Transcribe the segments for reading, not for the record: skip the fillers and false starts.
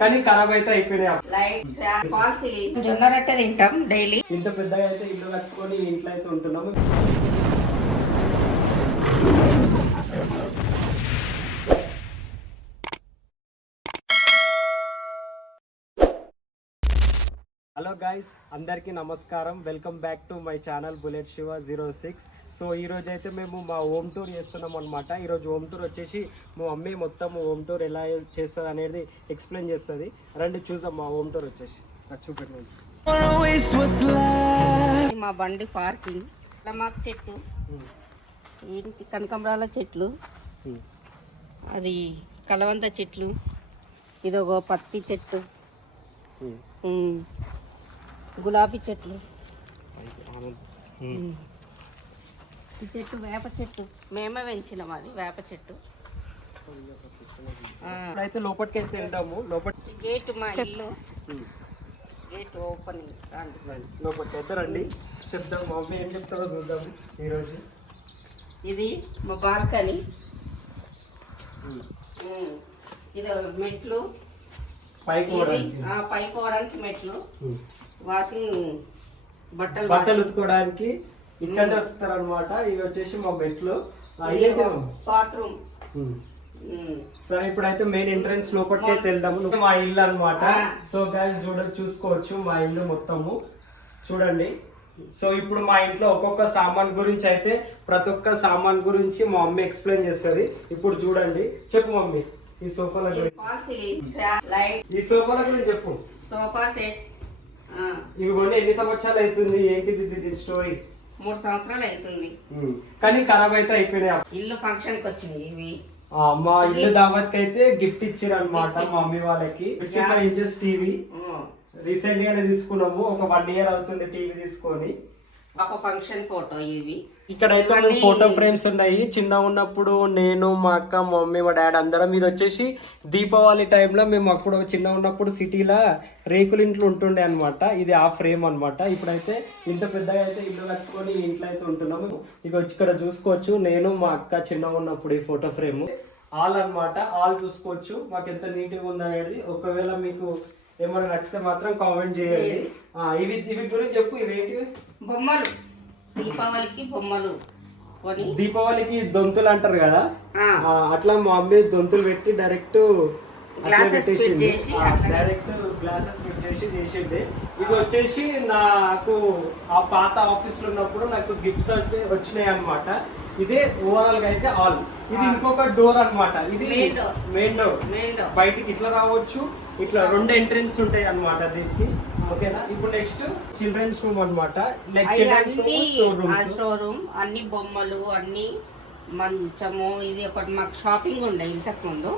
కానీ ఖరాబ్ అయితే అయిపోయినాయి. జొన్న రొట్టె తింటాం డైలీ. ఇంత పెద్దగా అయితే ఇల్లు కట్టుకొని ఇంట్లో అయితే ఉంటున్నాము. హలో గాయ్స్, అందరికీ నమస్కారం. Welcome back to my channel bullet Shiva 06. So ఈరోజు అయితే మేము మా హోమ్ టూర్ చేస్తున్నాం అనమాట. ఈరోజు హోమ్ టూర్ వచ్చేసి మా మమ్మీ మొత్తం హోమ్ టూర్ ఎలా చేస్తుంది అనేది ఎక్స్ప్లెయిన్ చేస్తుంది. రండి చూసాం మా హోమ్ టూర్ వచ్చేసి. చూపెట్టండి. మా బండి పార్కింగ్, లమాక్ చెట్టు, ఏంటి కనకంబరాల చెట్లు, అది కలవంత చెట్లు, ఇది ఒక పత్తి చెట్టు, గులాబీ చెట్లు, ఈ చెట్టు వేప చెట్టు మేమే పెంచినాం. అది వేప చెట్టు. అయితే లోపలికి అయితే వెళ్దాము. లోపల గేట్ మా ఇల్లు గేట్ ఓపెనింగ్. లోపలికి అయితే రండి, చెప్దాం. మా మమ్మీ ఏం చెప్తారో చూద్దాము ఈరోజు. ఇది మా బాల్కనీ. ఇది మెట్లు, పైకోవడానికి మెట్లు, వాషింగ్ బట్టలు ఉతుకోవడానికి ఇక్కడే ఉతుకుతారు అనమాట. ఇవి వచ్చేసి మా మెట్లు, బాత్రూమ్. సరే, ఇప్పుడైతే మెయిన్ ఎంట్రన్స్ లోపలికి అయితే వెళ్దాము. మా ఇల్లు అనమాట. సో గైస్ చూసుకోవచ్చు మా ఇల్లు మొత్తము చూడండి. సో ఇప్పుడు మా ఇంట్లో ఒక్కొక్క సామాన్ గురించి అయితే ప్రతి ఒక్క సామాన్ గురించి మా మమ్మీ ఎక్స్ప్లెయిన్ చేస్తుంది. ఇప్పుడు చూడండి. చెప్పు మమ్మీ, ఈ సోఫాల గురించి, ఈ సోఫాల గురించి చెప్పు. సోఫా సెట్ ఇవి కొన్ని ఎన్ని సంవత్సరాలు అవుతుంది, ఏంటిది దీని స్టోరీ? 3 సంవత్సరాలు అవుతుంది. కానీ ఖరాబ్ అయితే అయిపోయినాయి. ఇల్లు ఫంక్షన్ కి వచ్చింది ఇవి. మా ఇల్లు దావత్ కి అయితే గిఫ్ట్ ఇచ్చారు అనమాట మా మమ్మీ వాళ్ళకి. 55 ఇంచెస్ టీవీ రీసెంట్ గానే తీసుకున్నాము. ఒక 1 ఇయర్ అవుతుంది టీవీ తీసుకొని. ఒక ఫంక్షన్ ఫోటో ఇవి. ఇక్కడ అయితే ఫోటో ఫ్రేమ్స్ ఉన్నాయి. చిన్న ఉన్నప్పుడు నేను, మా అక్క, మా మమ్మీ, మా డాడీ అందరం. ఇది వచ్చేసి దీపావళి టైంలో మేము అప్పుడు చిన్న ఉన్నప్పుడు సిటీలో రేకుల ఇంట్లో ఉంటుండే అనమాట. ఇది ఆ ఫ్రేమ్ అనమాట. ఇప్పుడైతే ఇంత పెద్దగా అయితే ఇల్లు కట్టుకొని ఇంట్లో అయితే ఉంటున్నాము. ఇక వచ్చి ఇక్కడ చూసుకోవచ్చు, నేను మా అక్క చిన్న ఉన్నప్పుడు ఈ ఫోటో ఫ్రేమ్ హాల్ అనమాట. హాల్ చూసుకోవచ్చు మాకు ఎంత నీట్గా ఉందనేది. ఒకవేళ మీకు ఏమైనా నచ్చితే మాత్రం కామెంట్ చేయండి. ఇవి గురించి చెప్పు. ఇవేంటివి? బొమ్మలు, దీపావళికి బొమ్మలు కొని. దీపావళికి దొంతులు అంటారు కదా, అట్లా మా మమ్మీ దొంతులు పెట్టి డైరెక్ట్ గ్లాసెస్ ఫిట్ చేసింది. ఇది వచ్చేసి నాకు ఆ పాత ఆఫీస్ లో ఉన్నప్పుడు నాకు గిఫ్ట్స్ అంటే వచ్చినాయి అనమాట. ఇదే ఓవరాల్ గా అయితే హాల్. ఇది ఇంకొక డోర్ అనమాట. ఇది మెయిన్ డోర్. బయటికి ఇట్లా రావచ్చు, ఇట్లా 2 ఎంట్రెన్స్ ఉంటాయి అనమాట దీనికి. ఓకేనా. ఇప్పుడు నెక్స్ట్ చిల్డ్రన్స్ రూమ్ అనమాట. స్టోర్ రూమ్, అన్ని బొమ్మలు, అన్ని మంచము. ఇది ఒకటి మాకు షాపింగ్ ఉండే ఇంతకు ముందు.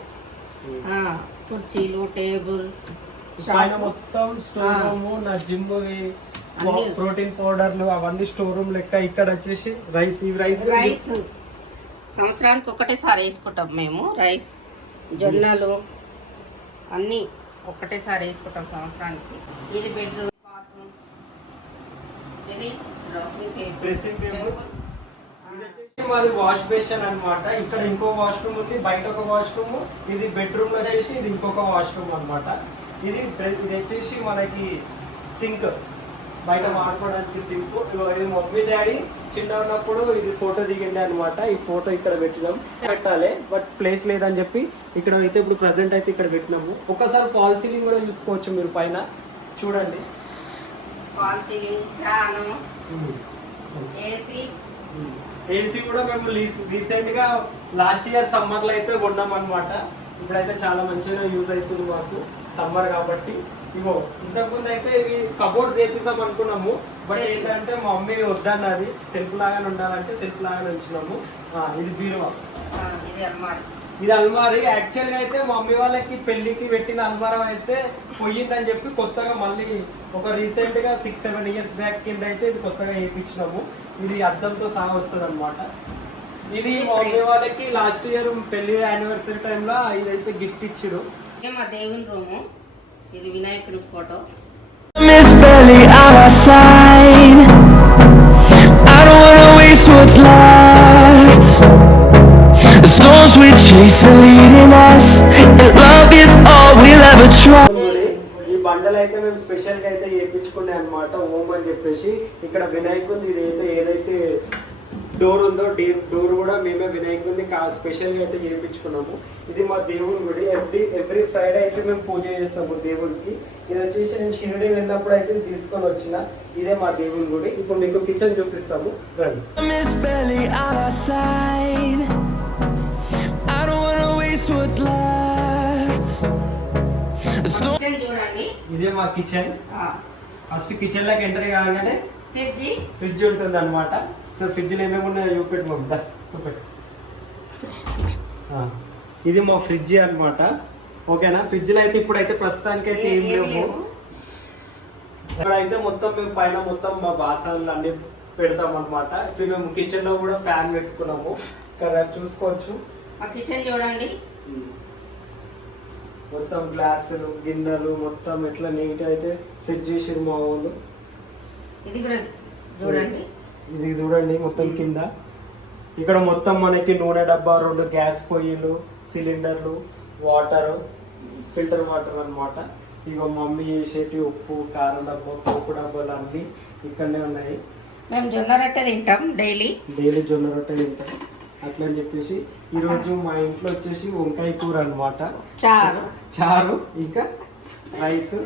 కుర్చీలు, టేబుల్, మొత్తం స్టోర్ రూమ్. నా జిమ్, ప్రోటీన్ పౌడర్లు అవన్నీ స్టోర్ రూమ్ లెక్క. ఇక్కడ వచ్చేసి రైస్. రైస్ సంవత్సరానికి ఒకటేసారి వేసుకుంటాం మేము. రైస్, జొన్నలు అన్నీ ఒకటేసారి వేసుకుంటాం సంవత్సరానికి. ఇది బెడ్రూమ్, బాత్రూమ్, ఇది డ్రెస్సింగ్ టేబుల్. మాది వాష్ బేషన్ అనమాట. ఇక్కడ ఇంకో వాష్రూమ్ ఉంది, బయట ఒక వాష్రూమ్. ఇది బెడ్రూమ్ వచ్చేసి ఇది ఇంకొక వాష్రూమ్ అనమాట. ఇది వచ్చేసి మనకి సింక్, బయట వాడుకోవడానికి సింక్. ఇది మమ్మీ డాడీ చిన్న ఉన్నప్పుడు ఇది ఫోటో దిగిండే అనమాట. ఈ ఫోటో ఇక్కడ పెట్టినాం. పెట్టాలి బట్ ప్లేస్ లేదని చెప్పి ఇక్కడ అయితే ఇప్పుడు ప్రెసెంట్ అయితే ఇక్కడ పెట్టినాము. ఒకసారి ఫాల్ సీలింగ్ కూడా చూసుకోవచ్చు మీరు పైన చూడండి. ఫాల్ సీలింగ్, ఫ్యాన్, ఏసీ కూడా మేము రీసెంట్ గా లాస్ట్ ఇయర్ సమ్మర్ లో అయితే కొన్నాం అనమాట. ఇప్పుడైతే చాలా మంచిగా యూజ్ అవుతుంది మాకు సమ్మర్ కాబట్టి. ఇగో ఇంతకుముందు అయితే ఇవి కబోర్డ్స్ చేపిస్తాం అనుకున్నాము. బట్ ఏంటంటే మా మమ్మీ వద్దన్నది. సెల్ఫ్ లాగానే ఉండాలంటే సెల్ఫ్ లాగానే ఉంచినాము. ఇది బీరువా, ఇది అల్మారీ. యాక్చువల్గా అయితే మా మమ్మీ వాళ్ళకి పెళ్లికి పెట్టిన అల్మారా అయితే పోయిందని చెప్పి కొత్తగా మళ్ళీ ఒక రీసెంట్ గా 6-7 ఇయర్స్ బ్యాక్ కింద అయితే ఇది కొత్తగా వేయించినాము. ఇది అద్దంతో సహా వస్తుంది అనమాట. ఇది మా మమ్మీ వాళ్ళకి లాస్ట్ ఇయర్ పెళ్లి యానివర్సరీ టైంలో ఇదైతే గిఫ్ట్ ఇచ్చారు. మా దేవుని రూము. ఇది వినాయకుడి photo. The storms we chase are leading us, and love is all all we'll ever try. ఈ బండలు అయితే మేము స్పెషల్ గా అయితే చేయించుకున్నాయి అనమాట ఓం అని చెప్పేసి. ఇక్కడ వినాయకుడి ఇది ఏదైతే డోర్ ఉందో డోర్ కూడా మేమే వినాయకుడిని స్పెషల్ గా అయితే చేయించుకున్నాము. ఇది మా దేవుని గుడి. ఎవ్రీ ఫ్రైడే అయితే మేము పూజ చేస్తాము దేవుడికి. ఇది వచ్చేసి నేను షిరిడి వెళ్ళినప్పుడు అయితే తీసుకొని వచ్చిన. ఇదే మా దేవుని గుడి. ఇప్పుడు మీకు కిచెన్ చూపిస్తాము రండి. Miss Belly on our side. I don't wanna waste what's left. The storm. Kitchen చూడండి. ఇదే మా కిచెన్. ఫస్ట్ కిచెన్ లోకి ఎంటర్ కాగానే ఫ్రిడ్జ్ ఉంటుంది అనమాట. సో ఫ్రిడ్జ్ లో ఏమేమి ఉన్నాయో చూపెట్టుకుంటా. ఇది మా ఫ్రిడ్జ్ అన్నమాట. ఓకేనా. ఫ్రిడ్జ్ లో అయితే ఇప్పుడైతే ప్రస్తుతానికి అయితే ఏం లేవు. ఇక్కడైతే మొత్తం మేము పైన మొత్తం మా బాసనలు అన్ని పెడతాం అనమాట. ఇప్పుడు మేము కిచెన్ లో కూడా ఫ్యాన్ పెట్టుకున్నాము. ఇక్కడ చూసుకోవచ్చు. మా కిచెన్ చూడండి. మొత్తం గ్లాసులు గిన్నెలు మొత్తం ఎట్లా నీట్ అయితే సెట్ చేసారు మా వాళ్ళు. ఇది కూడా చూడండి. ఇది చూడండి మొత్తం కింద. ఇక్కడ మొత్తం మనకి నూనె డబ్బా, 2 గ్యాస్ పొయ్యిలు, సిలిండర్లు, వాటర్, ఫిల్టర్ వాటర్ అన్నమాట. ఇక మమ్మీ చేసేటి ఉప్పు, కారం డబ్బా, పోపు డబ్బాలు అన్నీ ఇక్కడనే ఉన్నాయి. మేము జొన్న రొట్టె తింటాం డైలీ జొన్న రొట్టె తింటాం. అట్లా అని చెప్పేసి ఈరోజు మా ఇంట్లో వచ్చేసి వంకాయ కూర అన్నమాట. చారు ఇంకా రైస్.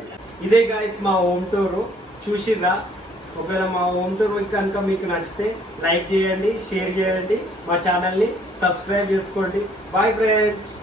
ఇదే గాయస్ మా హోమ్ టూర్. చూసిర్రా? ఒకవేళ మా హోమ్ టూర్ కనుక మీకు నచ్చితే లైక్ చేయండి, షేర్ చేయండి, మా ఛానల్ని సబ్స్క్రైబ్ చేసుకోండి. Bye friends.